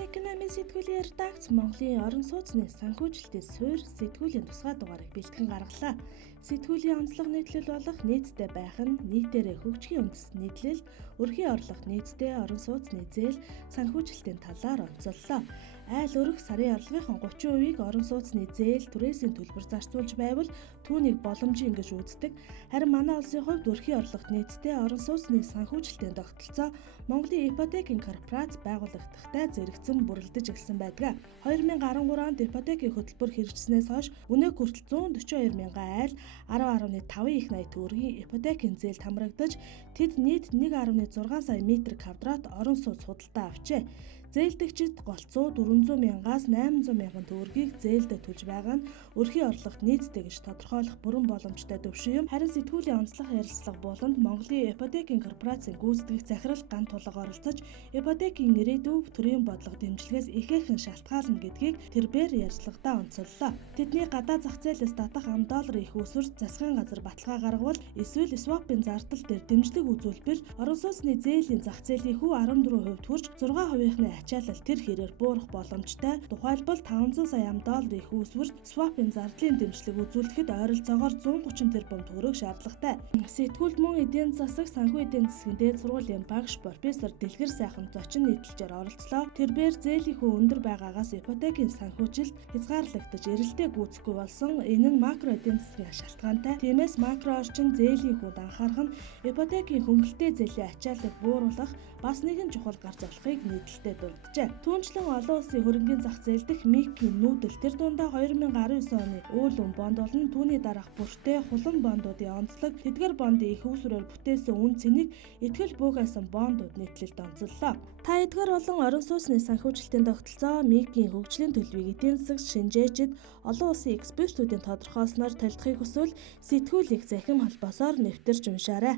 Экономи сэтгүүлийн редакц Монголын орон сууцны санхүүжилтийн суурь сэтгүүлийн тусгай дугаарыг бэлтгэн гаргалаа. Сэтгүүлийн онцлог нийтлэл болох нийтдээ байх нь нийтээрээ хөгжихийн үндэс нийтлэл, өрхийн орлого нийтдээ орон сууцны зээл, санхүүжилтийн талаар онцоллоо. Айл өрх сарын орлогын 30%-ийг орон сууцны зээл, түрээсийн төлбөр зарцуулж байвал түүнийг боломжийн гэж үздэг. Харин манай улсын хувьд өрхийн орлогот нийтдээ орон сууцны санхүүжилтийн тогтолцоо Монголын ипотекийн корпорац байгуулагдахтай зэрэгцэн бүрэлдэж эхэлсэн байдаг. 2013 онд ипотекийн хөтөлбөр хэрэгжснээс хойш өнөөг хүртэл 142 мянган айл 10.5 их найт төгрөгийн ипотекийн зээлд хамрагдаж тэд нийт 1.6 сая метр квадрат орон сууц худалдаа авчээ. Зээлдэгчид голцоо 400 мянгаас 800 мянган төгрөгийг зээлдээ төлж байгаа нь өрхийн орлогот нийцдэг гэж тодорхойлох бүрэн боломжтой төвшин юм. Харин сэтгүүлийн онцлог ярилцлага болонд Монголын ипотекийн корпорацийн гүйцэтгэх захирал ган тулга оролцож ипотекийн ирээдүйг төрийн бодлого дэмжлэгээс ихээхэн шалтгаална гэдгийг тэрбээр ярилцлагадаа онцоллоо. Тэдний гадаад зах зээлээс татах ам доллар их өсвөр засгийн газар баталгаа гаргавал эсвэл swap-ын зардал дээр дэмжлэг үзүүлбэл орон сууцны зээлийн зах зээлийн хүү 14% хүрч 6%-ны ачаалал тэр хэрээр буурах боломжтой. Тухайлбал 500 сая ам доллар их үүсвэрт swap-ын зардлын дэмжлэг үзүүлэхэд ойролцоогоор 130 тэрбум төгрөг шаардлагатай. Сэтгүүлд мөн эдийн засаг, санхүү эдийн засгийн дээд сургуулийн багш профессор Дэлгэр сайхан зочин нийтлэлээр оролцлоо. Тэрбээр зээлийн хүү өндөр байгаагаас ипотекийн санхүүжилт хязгаарлагдаж эрэлтээ гүйцэхгүй болсон. Энэ нь макро эдийн засгийн шалтгаантай. Тиймээс макро орчин зээлийн хүүнд анхаарах нь ипотекийн хөнгөлтэй зээлийн ачааллыг бууруулах бас нэгэн чухал гарц болохыг нийтлэлдээ дурджээ. Түүнчлэн олон улсын хөрөнгийн зах зээл дэх МИК-ийн нүүдэл тэр дундаа 2019 оны үйл өн бонд болон түүний дараах бүртээ хулан бондуудын онцлог, тэдгэр бондын их үүсвэрээр бүтээсэн үн цэнийг итгэл бүүхайсан бондууд нийтлэлд онцоллоо. Та эдгээр болон орон сууцны санхүүжилтийн тогтолцоо, МИК-ийн хөгжлийн төлөвийг эдийн засагт шинжээчид, олон улсын экспертүүдийн тодорхойлсноор танилцахыг хүсвэл сэтгүүл их захим холбоосоор нэвтэрч уншаарай.